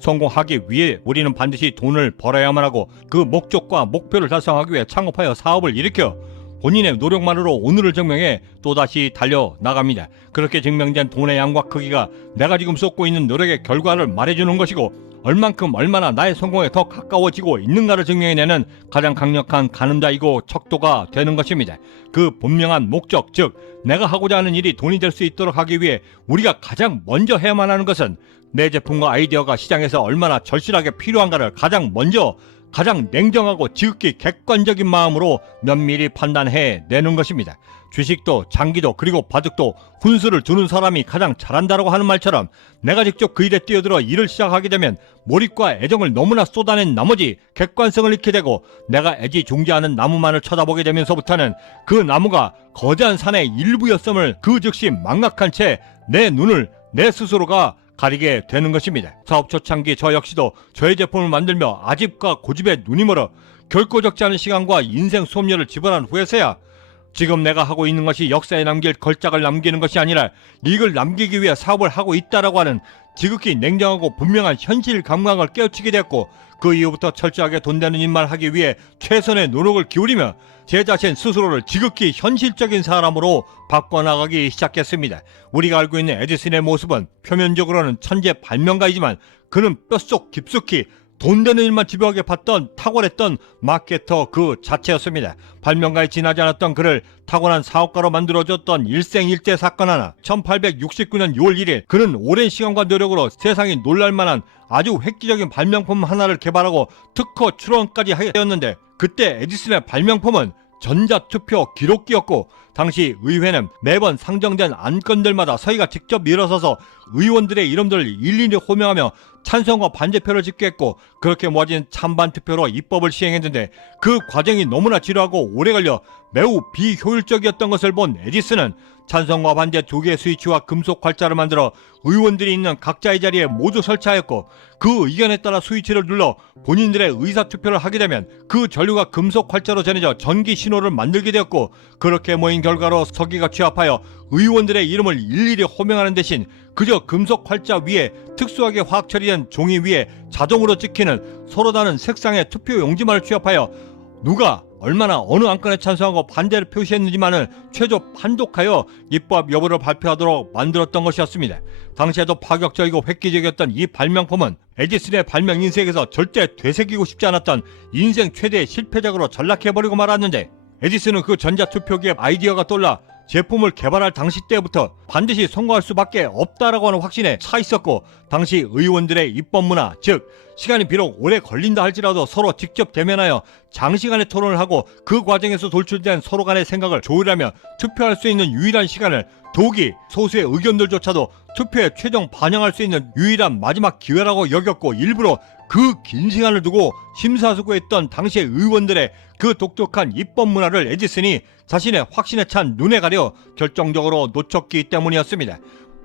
성공하기 위해 우리는 반드시 돈을 벌어야만 하고 그 목적과 목표를 달성하기 위해 창업하여 사업을 일으켜 본인의 노력만으로 오늘을 증명해 또다시 달려나갑니다. 그렇게 증명된 돈의 양과 크기가 내가 지금 쏟고 있는 노력의 결과를 말해주는 것이고 얼만큼 얼마나 나의 성공에 더 가까워지고 있는가를 증명해내는 가장 강력한 가늠자이고 척도가 되는 것입니다. 그 분명한 목적, 즉 내가 하고자 하는 일이 돈이 될 수 있도록 하기 위해 우리가 가장 먼저 해야만 하는 것은 내 제품과 아이디어가 시장에서 얼마나 절실하게 필요한가를 가장 먼저 가장 냉정하고 지극히 객관적인 마음으로 면밀히 판단해 내는 것입니다. 주식도 장기도 그리고 바둑도 훈수를 두는 사람이 가장 잘한다라고 하는 말처럼 내가 직접 그 일에 뛰어들어 일을 시작하게 되면 몰입과 애정을 너무나 쏟아낸 나머지 객관성을 잃게 되고 내가 애지중지하는 나무만을 쳐다보게 되면서부터는 그 나무가 거대한 산의 일부였음을 그 즉시 망각한 채 내 눈을 내 스스로가 가리게 되는 것입니다. 사업 초창기 저 역시도 저의 제품을 만들며 아집과 고집에 눈이 멀어 결코 적지 않은 시간과 인생 수업료를 지불한 후에서야 지금 내가 하고 있는 것이 역사에 남길 걸작을 남기는 것이 아니라 이익을 남기기 위해 사업을 하고 있다라고 하는 지극히 냉정하고 분명한 현실 감각을 깨우치게 됐고 그 이후부터 철저하게 돈 되는 일만 하기 위해 최선의 노력을 기울이며 제 자신 스스로를 지극히 현실적인 사람으로 바꿔나가기 시작했습니다. 우리가 알고 있는 에디슨의 모습은 표면적으로는 천재 발명가이지만 그는 뼛속 깊숙이 돈 되는 일만 집요하게 봤던 탁월했던 마케터 그 자체였습니다. 발명가에 지나지 않았던 그를 타고난 사업가로 만들어줬던 일생일대 사건 하나. 1869년 6월 1일 그는 오랜 시간과 노력으로 세상이 놀랄만한 아주 획기적인 발명품 하나를 개발하고 특허 출원까지 하였는데 그때 에디슨의 발명품은 전자투표 기록기였고 당시 의회는 매번 상정된 안건들마다 서희가 직접 일어서서 의원들의 이름들을 일일이 호명하며 찬성과 반대표를 집계했고 그렇게 모아진 찬반투표로 입법을 시행했는데 그 과정이 너무나 지루하고 오래 걸려 매우 비효율적이었던 것을 본 에디슨은 찬성과 반대 두 개의 스위치와 금속 활자를 만들어 의원들이 있는 각자의 자리에 모두 설치하였고 그 의견에 따라 스위치를 눌러 본인들의 의사투표를 하게 되면 그 전류가 금속 활자로 전해져 전기 신호를 만들게 되었고 그렇게 모인 결과로 서기가 취합하여 의원들의 이름을 일일이 호명하는 대신 그저 금속 활자 위에 특수하게 화학 처리된 종이 위에 자동으로 찍히는 서로 다른 색상의 투표 용지만을 취합하여 누가 얼마나 어느 안건에 찬성하고 반대를 표시했는지만을 최저 판독하여 입법 여부를 발표하도록 만들었던 것이었습니다. 당시에도 파격적이고 획기적이었던 이 발명품은 에디슨의 발명 인생에서 절대 되새기고 싶지 않았던 인생 최대의 실패작으로 전락해버리고 말았는데 에디슨은 그 전자투표기의 아이디어가 떠올라 제품을 개발할 당시 때부터 반드시 성공할 수밖에 없다라고 하는 확신에 차 있었고 당시 의원들의 입법 문화, 즉 시간이 비록 오래 걸린다 할지라도 서로 직접 대면하여 장시간의 토론을 하고 그 과정에서 돌출된 서로 간의 생각을 조율하며 투표할 수 있는 유일한 시간을 독이 소수의 의견들조차도 투표에 최종 반영할 수 있는 유일한 마지막 기회라고 여겼고 일부러 그 긴 시간을 두고 심사숙고했던 당시의 의원들의 그 독특한 입법 문화를 에디슨이 자신의 확신에 찬 눈에 가려 결정적으로 놓쳤기 때문이었습니다.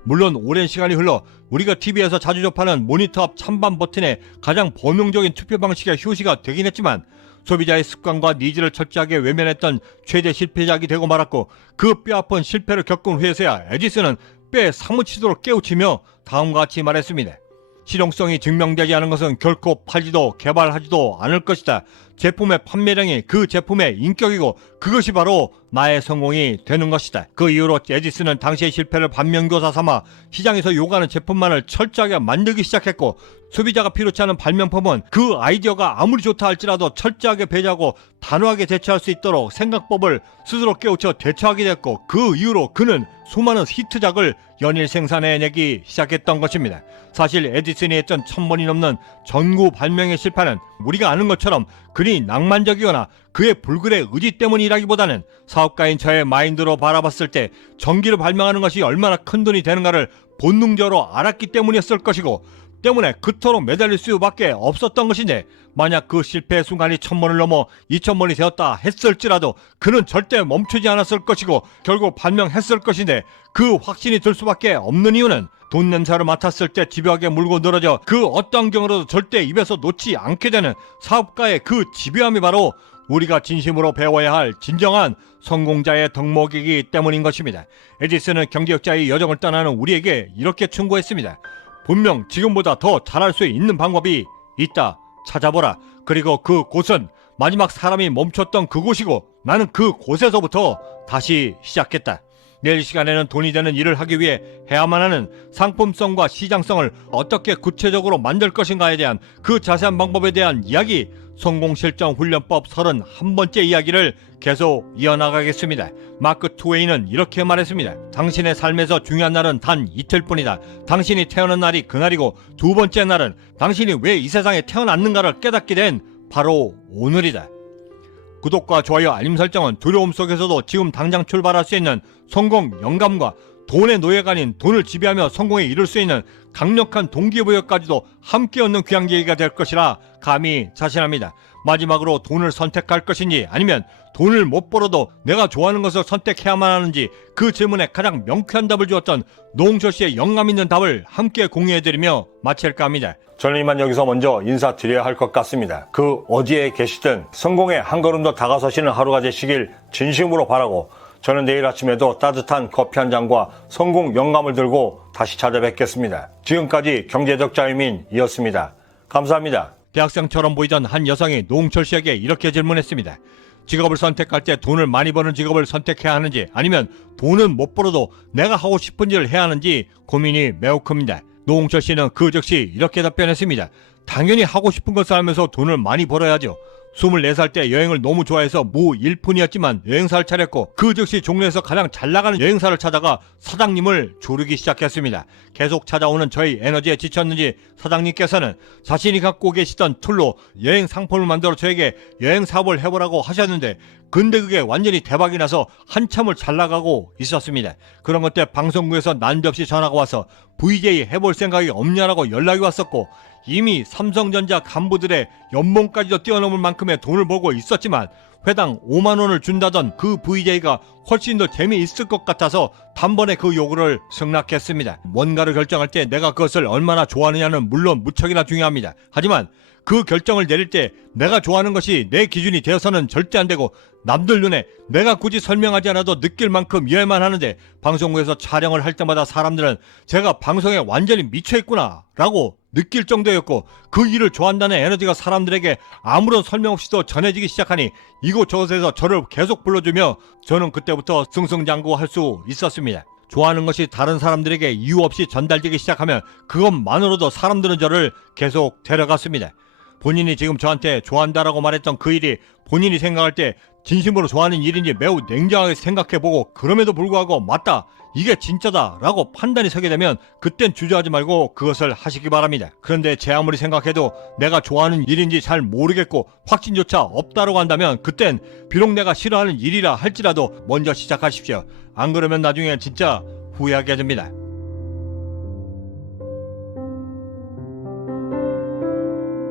물론 오랜 시간이 흘러 우리가 TV에서 자주 접하는 모니터 앞 찬반 버튼의 가장 범용적인 투표 방식의 효시가 되긴 했지만 소비자의 습관과 니즈를 철저하게 외면했던 최대 실패작이 되고 말았고 그 뼈아픈 실패를 겪은 후에서야 에디슨은 뼈에 사무치도록 깨우치며 다음과 같이 말했습니다. 실용성이 증명되지 않은 것은 결코 팔지도 개발하지도 않을 것이다. 제품의 판매량이 그 제품의 인격이고 그것이 바로 나의 성공이 되는 것이다. 그 이후로 에디슨은 당시의 실패를 반면교사 삼아 시장에서 요구하는 제품만을 철저하게 만들기 시작했고 소비자가 필요치 않은 발명품은 그 아이디어가 아무리 좋다 할지라도 철저하게 배제하고 단호하게 대처할 수 있도록 생각법을 스스로 깨우쳐 대처하게 됐고 그 이후로 그는 수많은 히트작을 연일 생산해내기 시작했던 것입니다. 사실 에디슨이 했던 1000번이 넘는 전구 발명의 실패는 우리가 아는 것처럼 그리 낭만적이거나 그의 불굴의 의지 때문이라기보다는 사업가인 저의 마인드로 바라봤을 때 전기를 발명하는 것이 얼마나 큰 돈이 되는가를 본능적으로 알았기 때문이었을 것이고 때문에 그토록 매달릴 수밖에 없었던 것인데 만약 그 실패의 순간이 1000번을 넘어 2000번이 되었다 했을지라도 그는 절대 멈추지 않았을 것이고 결국 발명했을 것인데 그 확신이 들 수밖에 없는 이유는 돈 냄새를 맡았을 때 집요하게 물고 늘어져 그 어떤 경우로도 절대 입에서 놓지 않게 되는 사업가의 그 집요함이 바로 우리가 진심으로 배워야 할 진정한 성공자의 덕목이기 때문인 것입니다. 에디슨은 경제학자의 여정을 떠나는 우리에게 이렇게 충고했습니다. 분명 지금보다 더 잘할 수 있는 방법이 있다. 찾아보라. 그리고 그 곳은 마지막 사람이 멈췄던 그곳이고 나는 그 곳에서부터 다시 시작했다. 내일 시간에는 돈이 되는 일을 하기 위해 해야만 하는 상품성과 시장성을 어떻게 구체적으로 만들 것인가에 대한 그 자세한 방법에 대한 이야기, 성공실전훈련법 31번째 이야기를 계속 이어나가겠습니다. 마크 트웨이는 이렇게 말했습니다. 당신의 삶에서 중요한 날은 단 이틀뿐이다. 당신이 태어난 날이 그날이고 두 번째 날은 당신이 왜 이 세상에 태어났는가를 깨닫게 된 바로 오늘이다. 구독과 좋아요, 알림 설정은 두려움 속에서도 지금 당장 출발할 수 있는 성공 영감과 돈의 노예가 아닌 돈을 지배하며 성공에 이를 수 있는 강력한 동기부여까지도 함께 얻는 귀한 계기가 될 것이라 감히 자신합니다. 마지막으로 돈을 선택할 것인지 아니면 돈을 못 벌어도 내가 좋아하는 것을 선택해야만 하는지 그 질문에 가장 명쾌한 답을 주었던 노홍철 씨의 영감 있는 답을 함께 공유해드리며 마칠까 합니다. 저는 이만 여기서 먼저 인사드려야 할 것 같습니다. 그 어디에 계시든 성공에 한 걸음 더 다가서시는 하루가 되시길 진심으로 바라고 저는 내일 아침에도 따뜻한 커피 한 잔과 성공 영감을 들고 다시 찾아뵙겠습니다. 지금까지 경제적 자유민이었습니다. 감사합니다. 대학생처럼 보이던 한 여성이 노홍철 씨에게 이렇게 질문했습니다. 직업을 선택할 때 돈을 많이 버는 직업을 선택해야 하는지 아니면 돈은 못 벌어도 내가 하고 싶은 일을 해야 하는지 고민이 매우 큽니다. 노홍철 씨는 그 즉시 이렇게 답변했습니다. 당연히 하고 싶은 것을 하면서 돈을 많이 벌어야죠. 24살 때 여행을 너무 좋아해서 무 일푼이었지만 여행사를 차렸고 그 즉시 종로에서 가장 잘 나가는 여행사를 찾아가 사장님을 조르기 시작했습니다. 계속 찾아오는 저희 에너지에 지쳤는지 사장님께서는 자신이 갖고 계시던 툴로 여행 상품을 만들어 저에게 여행 사업을 해보라고 하셨는데 근데 그게 완전히 대박이 나서 한참을 잘 나가고 있었습니다. 그런 것 때 방송국에서 난데없이 전화가 와서 VJ 해볼 생각이 없냐라고 연락이 왔었고 이미 삼성전자 간부들의 연봉까지도 뛰어넘을 만큼의 돈을 벌고 있었지만 회당 5만원을 준다던 그 VJ가 훨씬 더 재미있을 것 같아서 단번에 그 요구를 승낙했습니다. 뭔가를 결정할 때 내가 그것을 얼마나 좋아하느냐는 물론 무척이나 중요합니다. 하지만 그 결정을 내릴 때 내가 좋아하는 것이 내 기준이 되어서는 절대 안 되고 남들 눈에 내가 굳이 설명하지 않아도 느낄 만큼 이해만 하는데 방송국에서 촬영을 할 때마다 사람들은 제가 방송에 완전히 미쳐있구나 라고 느낄 정도였고 그 일을 좋아한다는 에너지가 사람들에게 아무런 설명 없이도 전해지기 시작하니 이곳저곳에서 저를 계속 불러주며 저는 그때부터 승승장구할 수 있었습니다. 좋아하는 것이 다른 사람들에게 이유 없이 전달되기 시작하면 그것만으로도 사람들은 저를 계속 데려갔습니다. 본인이 지금 저한테 좋아한다라고 말했던 그 일이 본인이 생각할 때 진심으로 좋아하는 일인지 매우 냉정하게 생각해보고 그럼에도 불구하고 맞다, 이게 진짜다 라고 판단이 서게 되면 그땐 주저하지 말고 그것을 하시기 바랍니다. 그런데 제 아무리 생각해도 내가 좋아하는 일인지 잘 모르겠고 확신조차 없다라고 한다면 그땐 비록 내가 싫어하는 일이라 할지라도 먼저 시작하십시오. 안 그러면 나중에 진짜 후회하게 됩니다.